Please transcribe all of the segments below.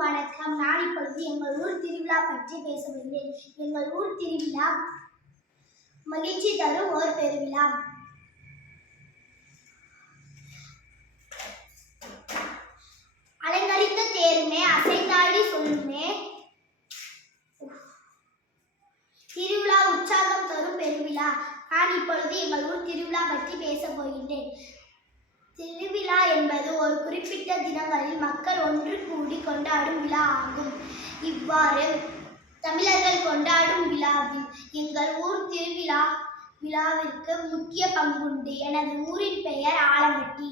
வணக்கம். நான் இப்பொழுது எங்கள் ஊர் திருவிழா பற்றி பேச வருகிறேன். எங்கள் ஊர் திருவிழா மகிழ்ச்சி தரும் ஓர் பெருவிழா. அலங்கரித்த தேருமே அசைந்தாடி சொல்லுமே, திருவிழா உற்சாகம் தரும் பெருவிழா. நான் இப்பொழுது எங்கள் ஊர் திருவிழா பற்றி பேச போகின்றேன். திருவிழா என்பது ஒரு குறிப்பிட்ட தினங்களில் மக்கள் ஒன்று கூடி கொண்டாடும் விழா ஆகும். இவ்வாறு தமிழர்கள் கொண்டாடும் விழாவில் எங்கள் ஊர் விழாவிற்கு முக்கிய பங்குண்டு. எனது ஊரின் பெயர் ஆலம்பட்டி.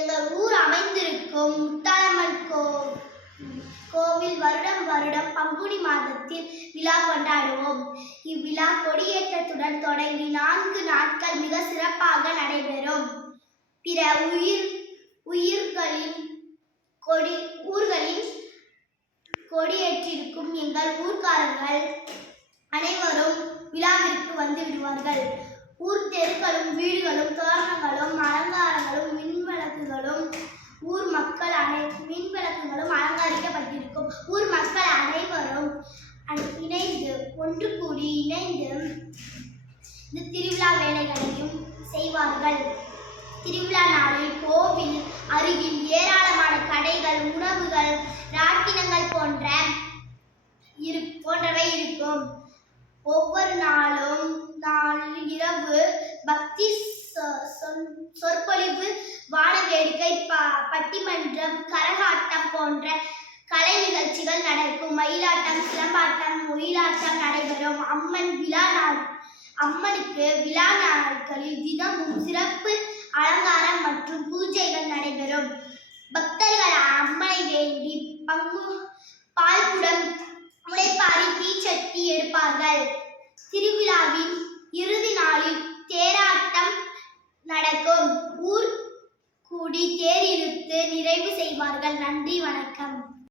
எங்கள் ஊர் அமைந்திருக்கும் முத்தாலம்மன் கோவில் வருடம் பங்குனி மாதத்தில் விழா கொண்டாடுவோம். இவ்விழா கொடியேற்றத்துடன் தொடங்கி 4 நாட்கள் மிக சிறப்பாக நடைபெறும். பிற ஊர்களின் கொடியேற்றிருக்கும் எங்கள் ஊர்க்காரர்கள் அனைவரும் விழாவிற்கு வந்து விடுவார்கள். ஊர் தெருக்களும் வீடுகளும் தோரணங்களும் அலங்காரங்களும் மின்விளக்குகளும் அலங்கரிக்கப்பட்டிருக்கும். ஊர் மக்கள் அனைவரும் ஒன்று கூடி இணைந்து இந்த திருவிழா வேலைகளையும் செய்வார்கள். திருவிழா நாளில் கோவில் அருகில் ஏராளமான கடைகள், உணவுகள், ராட்டினங்கள் போன்றவை இருக்கும். ஒவ்வொரு நாளும் இரவு பக்தி சொற்பொழிவு, வான வேடிக்கை, பட்டிமன்றம், கரகாட்டம் போன்ற கலை நிகழ்ச்சிகள் நடக்கும். மயிலாட்டம், சிலம்பாட்டம், ஒயிலாட்டம் நடைபெறும். அம்மனுக்கு விழா நாட்களில் தினமும் சிறப்பு அலங்காரம் மற்றும் பூஜைகள் நடைபெறும். பக்தர்கள் அம்மனை வேண்டி பால்குடம், முளைப்பாரி, தீச்சட்டி எடுப்பார்கள். திருவிழாவின் இறுதி நாளில் தேராட்டம் நடக்கும். ஊர் கூடி தேர் இழுத்து நிறைவு செய்வார்கள். நன்றி, வணக்கம்.